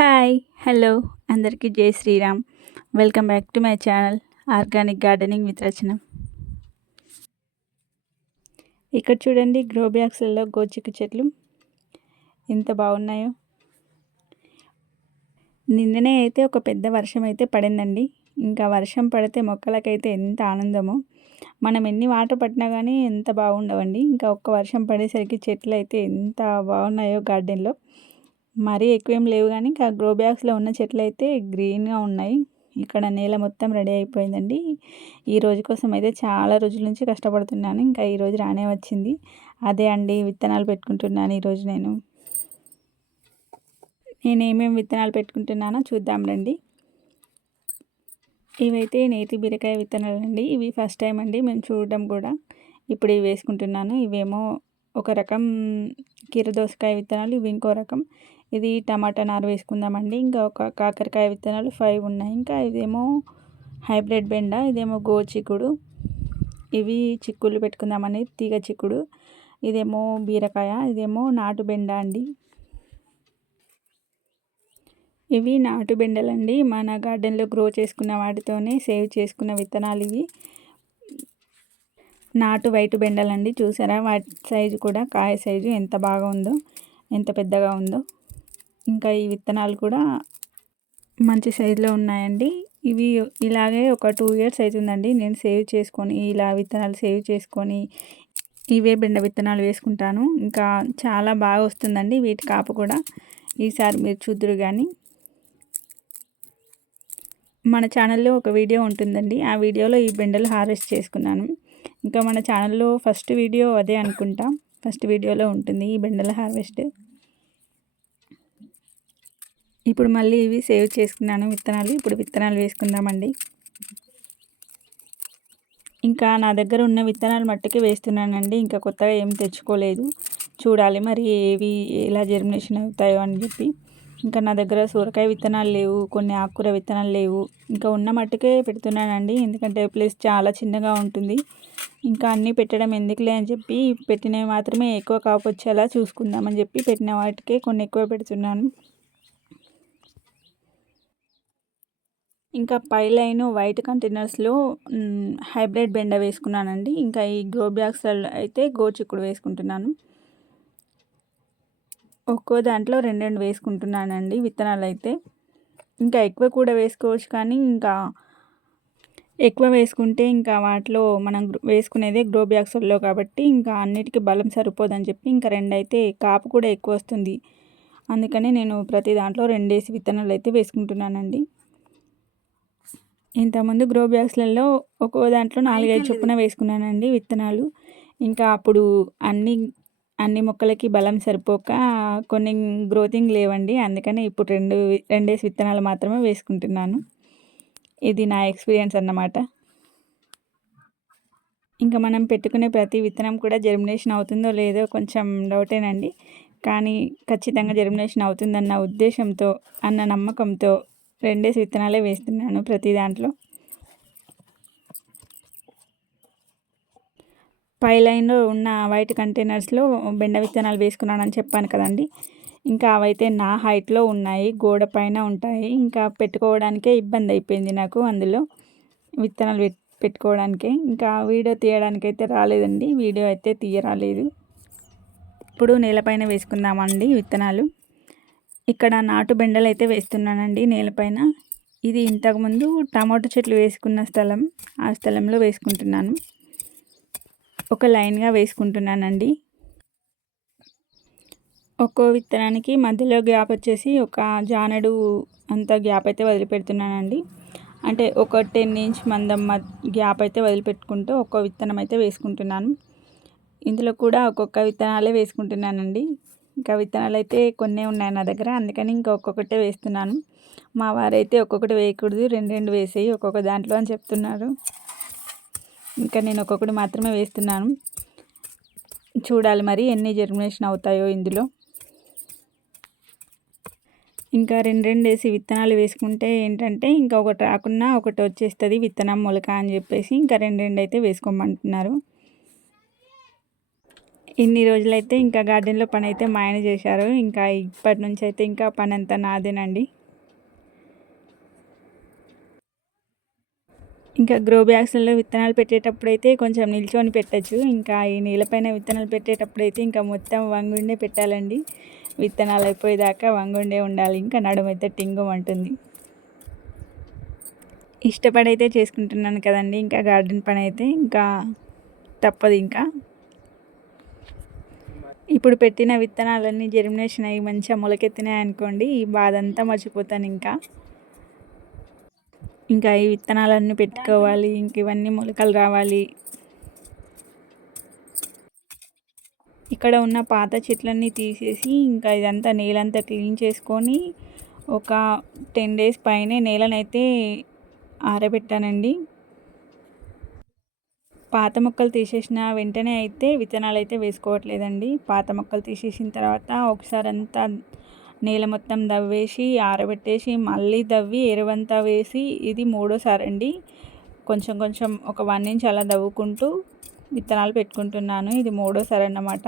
Hi hello అందరికీ జై Sriram. Welcome back to my channel organic gardening with Rachana. ఇక్కడ చూడండి, గ్రో బ్యాగ్స్లలో గోచిక్కు చెట్లు ఎంత బాగున్నాయో. నిన్ననే అయితే ఒక పెద్ద వర్షం అయితే పడిందండి. ఇంకా వర్షం పడితే మొక్కలకైతే ఎంత ఆనందమో. మనం ఎన్ని వాటర్ పట్టినా కానీ ఎంత బాగుండవండి. ఇంకా ఒక్క వర్షం పడేసరికి చెట్లు అయితే ఎంత బాగున్నాయో గార్డెన్లో. మరీ ఎక్కువేం లేవు కానీ ఇంకా గ్రో బ్యాగ్స్లో ఉన్న చెట్లు అయితే గ్రీన్గా ఉన్నాయి. ఇక్కడ నేల మొత్తం రెడీ అయిపోయిందండి. ఈ రోజు కోసం అయితే చాలా రోజుల నుంచి కష్టపడుతున్నాను. ఇంకా ఈరోజు రానే వచ్చింది. అదే అండి, విత్తనాలు పెట్టుకుంటున్నాను ఈరోజు. నేనేమేమి విత్తనాలు పెట్టుకుంటున్నానో చూద్దాం రండి. ఇవైతే నేతి బీరకాయ విత్తనాలు అండి. ఇవి ఫస్ట్ టైం అండి మేము చూడడం కూడా. ఇప్పుడు ఇవి వేసుకుంటున్నాను. ఇవేమో ఒక రకం కీరదోసకాయ విత్తనాలు, ఇవి ఇంకో రకం. ఇది టమాటా నారు వేసుకుందామండి. ఇంకా ఒక కాకరకాయ విత్తనాలు 5 ఉన్నాయి. ఇంకా ఇదేమో హైబ్రిడ్ బెండ, ఇదేమో గోచిక్కుడు. ఇవి చిక్కుళ్ళు పెట్టుకుందామని తీగ చిక్కుడు. ఇదేమో బీరకాయ, ఇదేమో నాటు బెండ అండి. ఇవి నాటు బెండలండి. మన గార్డెన్లో గ్రో చేసుకున్న వాటితోనే సేవ్ చేసుకున్న విత్తనాలు ఇవి. నాటు వైట్ బెండలండి. చూసారా వాటి సైజు కూడా, కాయ సైజు ఎంత బాగా ఉందో, ఎంత పెద్దగా ఉందో. ఇంకా ఈ విత్తనాలు కూడా మంచి సైజులో ఉన్నాయండి. ఇవి ఇలాగే ఒక 2 ఇయర్స్ అవుతుందండి నేను సేవ్ చేసుకొని, ఇలా విత్తనాలు సేవ్ చేసుకొని ఇవే బెండ విత్తనాలు వేసుకుంటాను. ఇంకా చాలా బాగా వస్తుందండి వీటి కాపు కూడా. ఈసారి మీరు చూద్దురు కానీ. మన ఛానల్లో ఒక వీడియో ఉంటుందండి. ఆ వీడియోలో ఈ బెండలు హార్వెస్ట్ చేసుకున్నాను. ఇంకా మన ఛానల్లో ఫస్ట్ వీడియో అదే అనుకుంటా. ఫస్ట్ వీడియోలో ఉంటుంది ఈ బెండల హార్వెస్ట్. ఇప్పుడు మళ్ళీ ఇవి సేవ్ చేసుకున్నాను విత్తనాలు. ఇప్పుడు విత్తనాలు వేసుకుందామండి. ఇంకా నా దగ్గర ఉన్న విత్తనాలు మట్టుకే వేస్తున్నానండి. ఇంకా కొత్తగా ఏం తెచ్చుకోలేదు. చూడాలి మరి ఏవి ఎలా జర్మినేషన్ అవుతాయో అని చెప్పి. ఇంకా నా దగ్గర సొరకాయ విత్తనాలు లేవు, కొన్ని ఆకుకూర విత్తనాలు లేవు. ఇంకా ఉన్న మట్టుకే పెడుతున్నానండి. ఎందుకంటే ప్లేస్ చాలా చిన్నగా ఉంటుంది. ఇంకా అన్నీ పెట్టడం ఎందుకులే అని చెప్పి పెట్టినవి మాత్రమే ఎక్కువ కాపు వచ్చేలా చూసుకుందామని చెప్పి పెట్టిన వాటికే కొన్ని ఎక్కువ పెడుతున్నాను. ఇంకా పై లైన్ వైట్ కంటైనర్స్లో హైబ్రిడ్ బెండ వేసుకున్నానండి. ఇంకా ఈ గ్రో బ్యాగ్స్లలో అయితే గోచిక్కుడు వేసుకుంటున్నాను. ఒక్కో దాంట్లో 2 వేసుకుంటున్నానండి విత్తనాలు అయితే. ఇంకా ఎక్కువ కూడా వేసుకోవచ్చు, కానీ ఇంకా ఎక్కువ వేసుకుంటే ఇంకా వాటిలో మనం వేసుకునేదే గ్రో బ్యాగ్స్లో కాబట్టి ఇంకా అన్నిటికీ బలం సరిపోదని చెప్పి ఇంకా 2 అయితే కాపు కూడా ఎక్కువ వస్తుంది. అందుకని నేను ప్రతి దాంట్లో 2 వేసి విత్తనాలు అయితే వేసుకుంటున్నానండి. ఇంతకుముందు గ్రో బ్యాగ్స్లలో ఒక్కో దాంట్లో 4-5 చొప్పున వేసుకున్నానండి విత్తనాలు. ఇంకా అప్పుడు అన్ని మొక్కలకి బలం సరిపోక కొన్ని గ్రోతింగ్ లేవండి. అందుకని ఇప్పుడు 2 విత్తనాలు మాత్రమే వేసుకుంటున్నాను. ఇది నా ఎక్స్పీరియన్స్ అన్నమాట. ఇంకా మనం పెట్టుకునే ప్రతి విత్తనం కూడా జర్మినేషన్ అవుతుందో లేదో కొంచెం డౌటేనండి. కానీ ఖచ్చితంగా జర్మినేషన్ అవుతుందన్న ఉద్దేశంతో, అన్న నమ్మకంతో 2 విత్తనాలే వేస్తున్నాను ప్రతి దాంట్లో. పై లైన్లో ఉన్న వైట్ కంటైనర్స్లో బెండ విత్తనాలు వేసుకున్నానని చెప్పాను కదండి. ఇంకా అవైతే నా హైట్లో ఉన్నాయి, గోడ పైన ఉంటాయి. ఇంకా పెట్టుకోవడానికే ఇబ్బంది అయిపోయింది నాకు అందులో విత్తనాలు పెట్టుకోవడానికే. ఇంకా వీడియో తీయడానికైతే రాలేదండి, వీడియో అయితే తీయరాలేదు. ఇప్పుడు నేలపైన వేసుకుందామండి విత్తనాలు. ఇక్కడ నాటు బెండలు అయితే వేస్తున్నానండి నేలపైన. ఇది ఇంతకుముందు టమాటో చెట్లు వేసుకున్న స్థలం, ఆ స్థలంలో వేసుకుంటున్నాను. ఒక లైన్గా వేసుకుంటున్నానండి. ఒక్కో విత్తనానికి మధ్యలో గ్యాప్ వచ్చేసి ఒక జానెడు అంత గ్యాప్ అయితే వదిలిపెడుతున్నానండి. అంటే ఒక 10 ఇంచ్ మందం గ్యాప్ అయితే వదిలిపెట్టుకుంటూ ఒక్కో విత్తనం అయితే వేసుకుంటున్నాను. ఇందులో కూడా ఒక్కొక్క విత్తనాలే వేసుకుంటున్నానండి. ఇంకా విత్తనాలు అయితే కొన్నే ఉన్నాయి నా దగ్గర, అందుకని ఇంకా ఒక్కొక్కటే వేస్తున్నాను. మా వారైతే ఒక్కొక్కటి వేయకూడదు, 2 వేసేయి ఒక్కొక్క దాంట్లో అని చెప్తున్నారు. ఇంకా నేను ఒక్కొక్కటి మాత్రమే వేస్తున్నాను. చూడాలి మరి ఎన్ని జర్మినేషన్ అవుతాయో ఇందులో. ఇంకా 2 వేసి విత్తనాలు వేసుకుంటే ఏంటంటే ఇంకా ఒకటి రాకున్నా ఒకటి వచ్చేస్తుంది విత్తనం మొలక అని చెప్పేసి ఇంకా 2 అయితే వేసుకోమంటున్నారు. ఇన్ని రోజులైతే ఇంకా గార్డెన్‌లో పనైతే మా ఆయన చేశారు. ఇంకా ఇప్పటి నుంచైతే ఇంకా పనంతా నాదేనండి. ఇంకా గ్రో బ్యాగ్స్‌లలో విత్తనాలు పెట్టేటప్పుడైతే కొంచెం నిల్చొని పెట్టొచ్చు. ఇంకా ఈ నీళ్ళపైన విత్తనాలు పెట్టేటప్పుడైతే ఇంకా మొత్తం వంగుండే పెట్టాలండి. విత్తనాలు అయిపోయేదాకా వంగుండే ఉండాలి. ఇంకా నడుమైతే టింగుమంటుంది. ఇష్టపడైతే చేసుకుంటున్నాను కదండీ! ఇంకా గార్డెన్ పనైతే ఇంకా తప్పదింకా. ఇప్పుడు పెట్టిన విత్తనాలన్నీ జెర్మినేషన్ అయ్యి మంచిగా మొలకెత్తినాయనుకోండి, ఈ బాధంతా మర్చిపోతానింకా. ఇంకా ఈ విత్తనాలన్నీ పెట్టుకోవాలి. ఇంక ఇవన్నీ మొలకలు రావాలి. ఇక్కడ ఉన్న పాత చెట్లన్నీ తీసేసి ఇంకా ఇదంతా నేలంతా క్లీన్ చేసుకొని ఒక 10 డేస్ పైనే నేలనైతే ఆరబెట్టానండి. పాత మొక్కలు తీసేసిన వెంటనే అయితే విత్తనాలైతే వేసుకోవట్లేదండి. పాత మొక్కలు తీసేసిన తర్వాత ఒకసారంతా నేల మొత్తం దవ్వేసి ఆరబెట్టేసి మళ్ళీ దవ్వి ఎరువంతా వేసి ఇది మూడోసారండి. కొంచెం కొంచెం ఒక 1 ఇంచ్ అలా దవ్వుకుంటూ విత్తనాలు పెట్టుకుంటున్నాను. ఇది మూడోసారి అన్నమాట.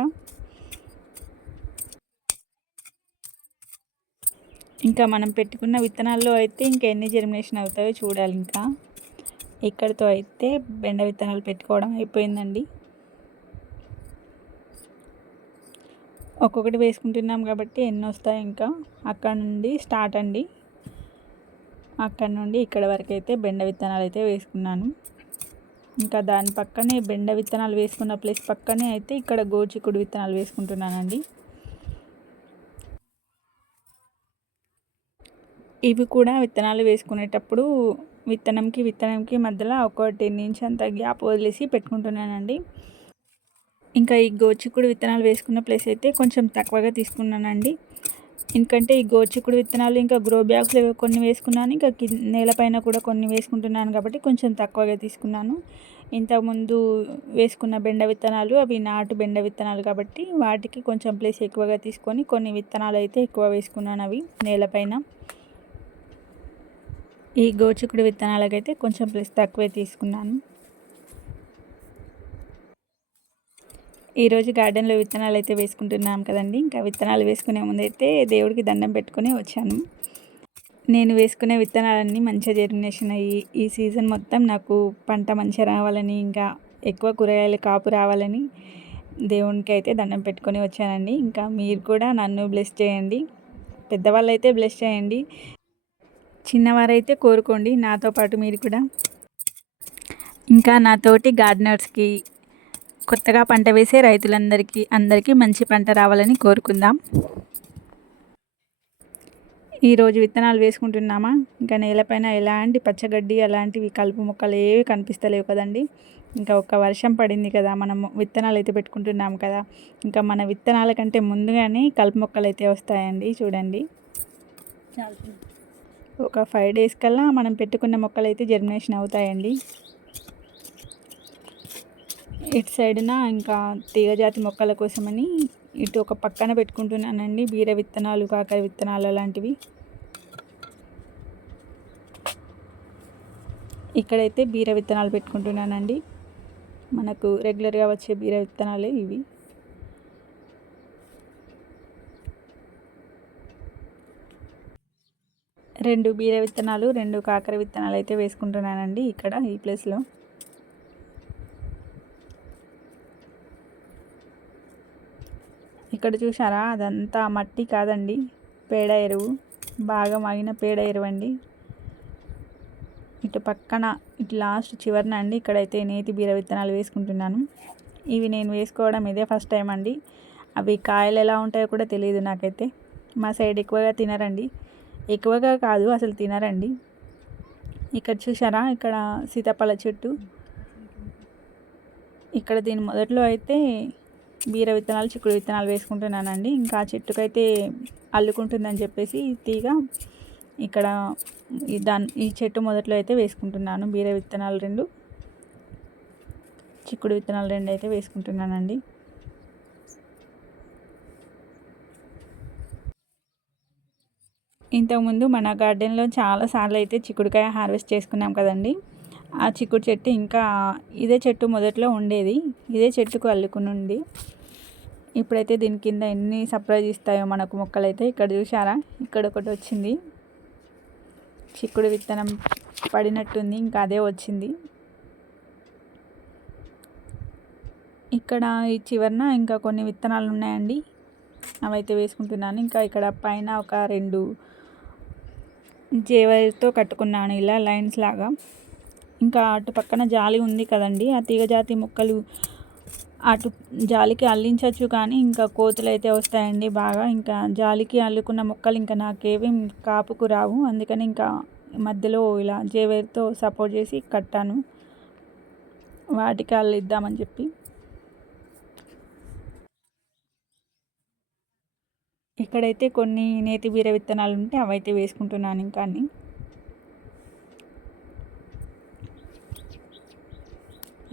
ఇంకా మనం పెట్టుకున్న విత్తనాల్లో అయితే ఇంకా ఎన్ని జెర్మినేషన్ అవుతాయో చూడాలి ఇంకా. ఇక్కడితో అయితే బెండ విత్తనాలు పెట్టుకోవడం అయిపోయిందండి. ఒక్కొక్కటి వేసుకుంటున్నాం కాబట్టి ఎన్ని వస్తాయి ఇంకా. అక్కడ నుండి స్టార్ట్ అండి. అక్కడ నుండి ఇక్కడ వరకు అయితే బెండ విత్తనాలు అయితే వేసుకున్నాను. ఇంకా దాని పక్కనే బెండ విత్తనాలు వేసుకున్న ప్లేస్ పక్కనే అయితే ఇక్కడ గోరుచిక్కుడు విత్తనాలు వేసుకుంటున్నానండి. ఇవి కూడా విత్తనాలు వేసుకునేటప్పుడు విత్తనంకి మధ్యలో ఒక 10 ఇంచ్ అంత గ్యాప్ వదిలేసి పెట్టుకుంటున్నానండి. ఇంకా ఈ గోరుచిక్కుడు విత్తనాలు వేసుకున్న ప్లేస్ అయితే కొంచెం తక్కువగా తీసుకున్నానండి. ఎందుకంటే ఈ గోరుచిక్కుడు విత్తనాలు ఇంకా గ్రో బ్యాగ్స్‌లో కొన్ని వేసుకున్నాను. ఇంకా నేలపైన కూడా కొన్ని వేసుకుంటున్నాను కాబట్టి కొంచెం తక్కువగా తీసుకున్నాను. ఇంతకుముందు వేసుకున్న బెండ విత్తనాలు అవి నాటు బెండ విత్తనాలు కాబట్టి వాటికి కొంచెం ప్లేస్ ఎక్కువగా తీసుకొని కొన్ని విత్తనాలు అయితే ఎక్కువ వేసుకున్నాను అవి నేలపైన. ఈ గోరుచిక్కుడు విత్తనాలకైతే కొంచెం ప్లేస్ తక్కువే తీసుకున్నాను. ఈరోజు గార్డెన్‌లో విత్తనాలు అయితే వేసుకుంటున్నాం కదండీ! ఇంకా విత్తనాలు వేసుకునే ముందైతే దేవుడికి దండం పెట్టుకొని వచ్చాను. నేను వేసుకునే విత్తనాలన్నీ మంచిగా జెర్మినేషన్ అయ్యి ఈ సీజన్ మొత్తం నాకు పంట మంచిగా రావాలని, ఇంకా ఎక్కువ కూరగాయలు కాపు రావాలని దేవునికి అయితే దండం పెట్టుకొని వచ్చానండి. ఇంకా మీరు కూడా నన్ను బ్లెస్ చేయండి. పెద్దవాళ్ళైతే బ్లెస్ చేయండి. చిన్నవారైతే కోరుకోండి నాతో పాటు మీరు కూడా. ఇంకా నా తోటి గార్డెనర్స్‌కి, కొత్తగా పంట వేసే అందరికీ మంచి పంట రావాలని కోరుకుందాం. ఈరోజు విత్తనాలు వేసుకుంటున్నామా, ఇంకా నేలపైన ఎలాంటి పచ్చగడ్డి అలాంటివి కలుపు మొక్కలు ఏవి కనిపిస్తలేవు కదండి. ఇంకా ఒక వర్షం పడింది కదా, మనం విత్తనాలు అయితే పెట్టుకుంటున్నాం కదా, ఇంకా మన విత్తనాల కంటే ముందుగానే కలుపు మొక్కలు అయితే వస్తాయండి. చూడండి, ఒక 5 డేస్ కల్లా మనం పెట్టుకున్న మొక్కలు అయితే జర్మినేషన్ అవుతాయండి. ఇటు సైడున ఇంకా తీగజాతి మొక్కల కోసమని ఇటు ఒక పక్కన పెట్టుకుంటున్నానండి బీర విత్తనాలు, కాకర విత్తనాలు అలాంటివి. ఇక్కడైతే బీర విత్తనాలు పెట్టుకుంటున్నానండి. మనకు రెగ్యులర్గా వచ్చే బీర విత్తనాలే ఇవి. రెండు బీర విత్తనాలు, 2 కాకర విత్తనాలు అయితే వేసుకుంటున్నానండి ఇక్కడ ఈ ప్లేస్లో. ఇక్కడ చూసారా, అదంతా మట్టి కాదండి, పేడ ఎరువు, బాగా మగిన పేడ ఎరువు అండి. ఇటు పక్కన ఇటు లాస్ట్ చివరన అండి ఇక్కడైతే నేతి బీర విత్తనాలు వేసుకుంటున్నాను. ఇవి నేను వేసుకోవడం ఇదే ఫస్ట్ టైం అండి. అవి కాయలు ఎలా ఉంటాయో కూడా తెలియదు నాకైతే. మా సైడ్ ఎక్కువగా తినరండి, ఎక్కువగా కాదు అసలు తినరండి. ఇక్కడ చూసారా, ఇక్కడ సీతాఫల చెట్టు, ఇక్కడ దీని మొదట్లో అయితే బీర విత్తనాలు, చిక్కుడు విత్తనాలు వేసుకుంటున్నానండి. ఇంకా ఆ చెట్టుకైతే అల్లుకుంటుందని చెప్పేసి తీగ ఇక్కడ ఈ చెట్టు మొదట్లో అయితే వేసుకుంటున్నాను. బీర విత్తనాలు 2, చిక్కుడు విత్తనాలు 2 అయితే వేసుకుంటున్నానండి. ఇంతకుముందు మన గార్డెన్లో చాలాసార్లు అయితే చిక్కుడుకాయ హార్వెస్ట్ చేసుకున్నాం కదండి. ఆ చిక్కుడు చెట్టు ఇంకా ఇదే చెట్టు మొదట్లో ఉండేది, ఇదే చెట్టుకు అల్లుకుని ఉంది. ఇప్పుడైతే దీని కింద ఎన్ని సర్ప్రైజ్ ఇస్తాయో మనకు మొక్కలైతే. ఇక్కడ చూసారా, ఇక్కడ ఒకటి వచ్చింది, చిక్కుడు విత్తనం పడినట్టుంది, ఇంకా అదే వచ్చింది. ఇక్కడ ఈ చివరన ఇంకా కొన్ని విత్తనాలు ఉన్నాయండి, అవైతే వేసుకుంటున్నాను. ఇంకా ఇక్కడ పైన ఒక 2 జేవైర్తో కట్టుకున్నాను ఇలా లైన్స్ లాగా. ఇంకా అటు పక్కన జాలి ఉంది కదండి, ఆ తీగజాతి మొక్కలు అటు జాలికి అల్లించవచ్చు, కానీ ఇంకా కోతులు అయితే వస్తాయండి బాగా. ఇంకా జాలికి అల్లుకున్న మొక్కలు ఇంకా నాకేవి కాపుకు రావు, అందుకని ఇంకా మధ్యలో ఇలా జేవైర్తో సపోర్ట్ చేసి కట్టాను, వాటికి అల్లిద్దామని చెప్పి. ఇక్కడైతే కొన్ని నేతి బీర విత్తనాలు ఉంటే అవైతే వేసుకుంటున్నాను ఇంకా అన్ని.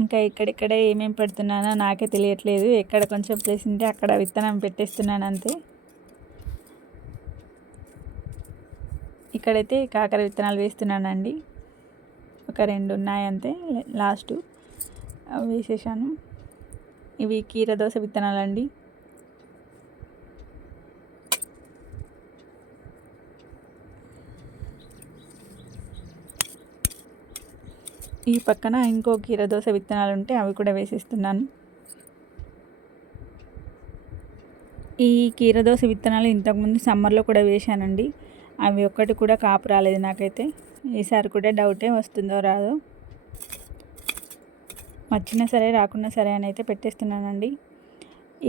ఇంకా ఇక్కడిక్కడే ఏమేమి పెడుతున్నానో నాకే తెలియట్లేదు, ఎక్కడ కొంచెం ప్లేస్ ఉంటే అక్కడ విత్తనం పెట్టేస్తున్నాను అంతే. ఇక్కడైతే కాకర విత్తనాలు వేస్తున్నానండి, ఒక 2 ఉన్నాయి అంతే, లాస్ట్ వేసేసాను. ఇవి కీరదోస విత్తనాలు అండి. ఈ పక్కన ఇంకో కీరదోస విత్తనాలు ఉంటే అవి కూడా వేసేస్తున్నాను. ఈ కీరదోస విత్తనాలు ఇంతకుముందు సమ్మర్లో కూడా వేశానండి, అవి ఒక్కటి కూడా కాపు రాలేదు నాకైతే. ఈసారి కూడా డౌటే, వస్తుందో రాదో. వచ్చినా సరే రాకున్నా సరే అని అయితే పెట్టేస్తున్నానండి.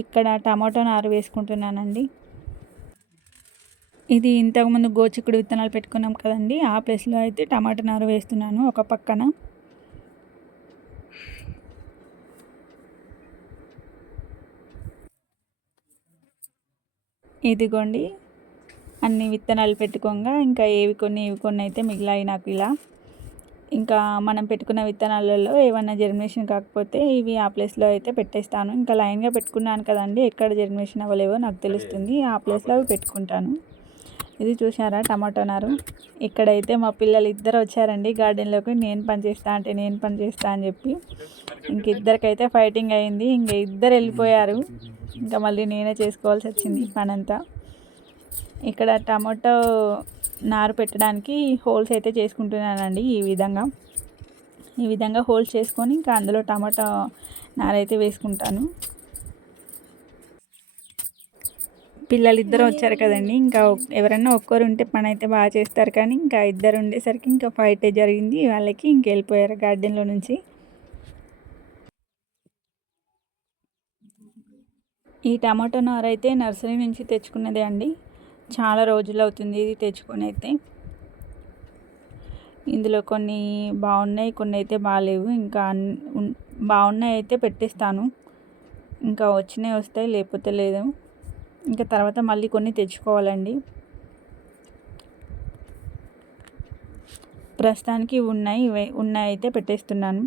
ఇక్కడ టమాటో నారు వేసుకుంటున్నానండి. ఇది ఇంతకుముందు గోచిక్కుడు విత్తనాలు పెట్టుకున్నాం కదండి, ఆ ప్లేస్లో అయితే టమాటో నారు వేస్తున్నాను ఒక పక్కన. ఇదిగోండి, అన్ని విత్తనాలు పెట్టుకోగా ఇంకా ఏవి కొన్ని అయితే మిగిలాయి నాకు ఇలా. ఇంకా మనం పెట్టుకున్న విత్తనాలలో ఏమన్నా జర్మినేషన్ కాకపోతే ఇవి ఆ ప్లేస్లో అయితే పెట్టేస్తాను. ఇంకా లైన్గా పెట్టుకున్నాను కదండి, ఎక్కడ జర్మినేషన్ అవ్వలేవో నాకు తెలుస్తుంది, ఆ ప్లేస్లో అవి పెట్టుకుంటాను. ఇది చూసారా టమాటో నారు. ఇక్కడైతే మా పిల్లలు ఇద్దరు వచ్చారండి గార్డెన్లోకి, నేను పని చేస్తా అని చెప్పి. ఇంక ఇద్దరికైతే ఫైటింగ్ అయింది, ఇంక ఇద్దరు వెళ్ళిపోయారు, ఇంకా మళ్ళీ నేనే చేసుకోవాల్సి వచ్చింది పనంతా. ఇక్కడ టమాటో నారు పెట్టడానికి హోల్స్ అయితే చేసుకుంటున్నానండి. ఈ విధంగా హోల్స్ చేసుకొని ఇంకా అందులో టమాటో నారు అయితే వేసుకుంటాను. పిల్లలు ఇద్దరు వచ్చారు కదండి, ఇంకా ఎవరన్నా ఒక్కరు ఉంటే పని అయితే బాగా చేస్తారు, కానీ ఇంకా ఇద్దరు ఉండేసరికి ఇంకా ఫైట్ జరిగింది వాళ్ళకి, ఇంక వెళ్ళిపోయారు గార్డెన్లో నుంచి. ఈ టమాటో నారు అయితే నర్సరీ నుంచి తెచ్చుకున్నదే అండి, చాలా రోజులు అవుతుంది ఇది తెచ్చుకొని అయితే. ఇందులో కొన్ని బాగున్నాయి, కొన్ని అయితే బాగాలేవు. ఇంకా బాగున్నాయి అయితే పెట్టేస్తాను, ఇంకా వచ్చినాయి వస్తాయి, లేకపోతే లేదు. ఇంకా తర్వాత మళ్ళీ కొన్ని తెచ్చుకోవాలండి. ప్రస్తుతానికి ఉన్నాయి అయితే పెట్టేస్తున్నాను.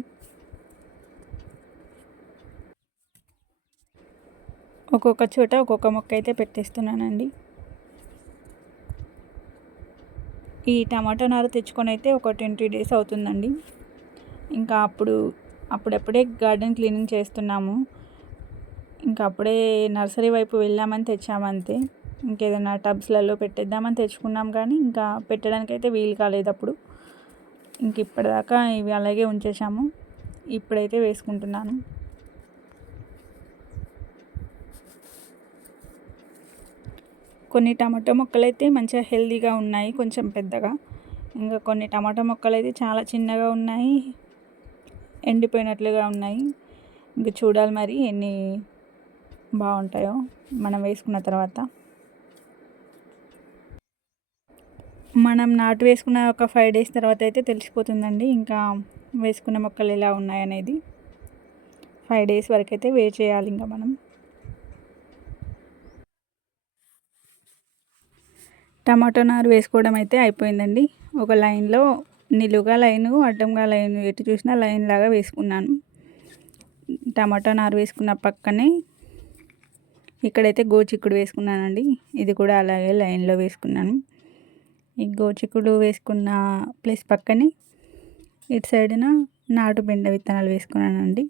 ఒక్కొక్క చోట ఒక్కొక్క మొక్క అయితే పెట్టేస్తున్నానండి. ఈ టమాటో నారు తెచ్చుకొని అయితే ఒక 20 డేస్ అవుతుందండి. ఇంకా అప్పుడప్పుడే గార్డెన్ క్లీనింగ్ చేస్తున్నాము, ఇంకా అప్పుడే నర్సరీ వైపు వెళ్ళామని తెచ్చామంతే. ఇంకేదైనా టబ్స్లలో పెట్టేద్దామని తెచ్చుకున్నాం, కానీ ఇంకా పెట్టడానికైతే వీలు కాలేదు అప్పుడు. ఇంక ఇప్పటిదాకా ఇవి అలాగే ఉంచేసాము, ఇప్పుడైతే వేసుకుంటున్నాను. కొన్ని టమాటో మొక్కలు అయితే మంచిగా హెల్తీగా ఉన్నాయి, కొంచెం పెద్దగా. ఇంకా కొన్ని టమాటో మొక్కలు అయితే చాలా చిన్నగా ఉన్నాయి, ఎండిపోయినట్లుగా ఉన్నాయి. ఇంకా చూడాలి మరి ఎన్ని బాగుంటాయో మనం వేసుకున్న తర్వాత. మనం నాటు వేసుకున్న ఒక 5 డేస్ తర్వాత అయితే తెలిసిపోతుందండి ఇంకా వేసుకున్న మొక్కలు ఎలా ఉన్నాయనేది. 5 డేస్ వరకు అయితే వెయిట్ చేయాలి ఇంకా మనం. టమాటో నారు వేసుకోవడం అయితే అయిపోయిందండి. ఒక లైన్లో నిలువుగా లైను, అడ్డంగా లైను, ఎటు చూసినా లైన్ లాగా వేసుకున్నాను. టమాటో నారు వేసుకున్న పక్కనే ఇక్కడైతే గోచిక్కుడు వేసుకున్నానండి, ఇది కూడా అలాగే లైన్లో వేసుకున్నాను. ఈ గోచిక్కుడు వేసుకున్న ప్లేస్ పక్కనే ఇటు సైడున నాటు బెండ విత్తనాలు వేసుకున్నానండి.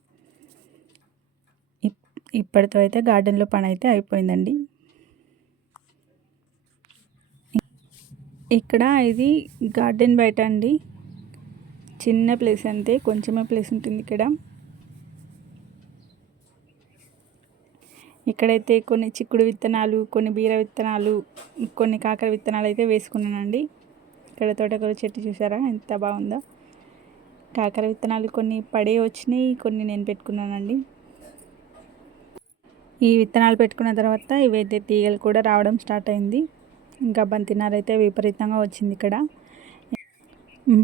ఇప్పటితో అయితే గార్డెన్లో పని అయితే అయిపోయిందండి. ఇక్కడ ఇది గార్డెన్ బయట అండి, చిన్న ప్లేస్ అంతే, కొంచెమే ప్లేస్ ఉంటుంది ఇక్కడ. ఇక్కడైతే కొన్ని చిక్కుడు విత్తనాలు, కొన్ని బీర విత్తనాలు, కొన్ని కాకర విత్తనాలు అయితే వేసుకున్నానండి. ఇక్కడ తోటకూర చెట్టు చూసారా ఎంత బాగుందో. కాకర విత్తనాలు కొన్ని పడే వచ్చినాయి, కొన్ని నేను పెట్టుకున్నానండి. ఈ విత్తనాలు పెట్టుకున్న తర్వాత ఇవైతే తీగలు కూడా రావడం స్టార్ట్ అయింది. ఇంకా బంతినార అయితే విపరీతంగా వచ్చింది. ఇక్కడ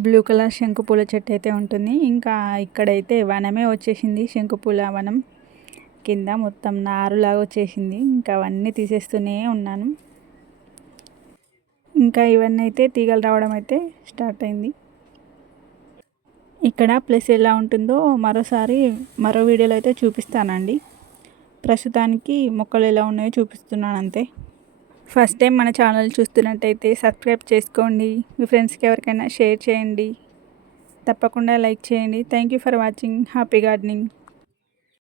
బ్లూ కలర్ శంకుపూల చెట్టు అయితే ఉంటుంది. ఇంకా ఇక్కడైతే వనమే వచ్చేసింది, శంకుపూల వనం కింద మొత్తం నారులాగా వచ్చేసింది. ఇంకా అవన్నీ తీసేస్తూనే ఉన్నాను. ఇంకా ఇవన్నీ అయితే తీగలు రావడం అయితే స్టార్ట్ అయింది. ఇక్కడ ప్లేస్ ఎలా ఉంటుందో మరో వీడియోలో అయితే చూపిస్తానండి. ప్రస్తుతానికి మొక్కలు ఎలా ఉన్నాయో చూపిస్తున్నాను అంతే. ఫస్ట్ టైం మన ఛానల్ చూస్తున్నట్టయితే సబ్స్క్రైబ్ చేసుకోండి, మీ ఫ్రెండ్స్కి ఎవరికైనా షేర్ చేయండి, తప్పకుండా లైక్ చేయండి. Thank you for watching. Happy gardening.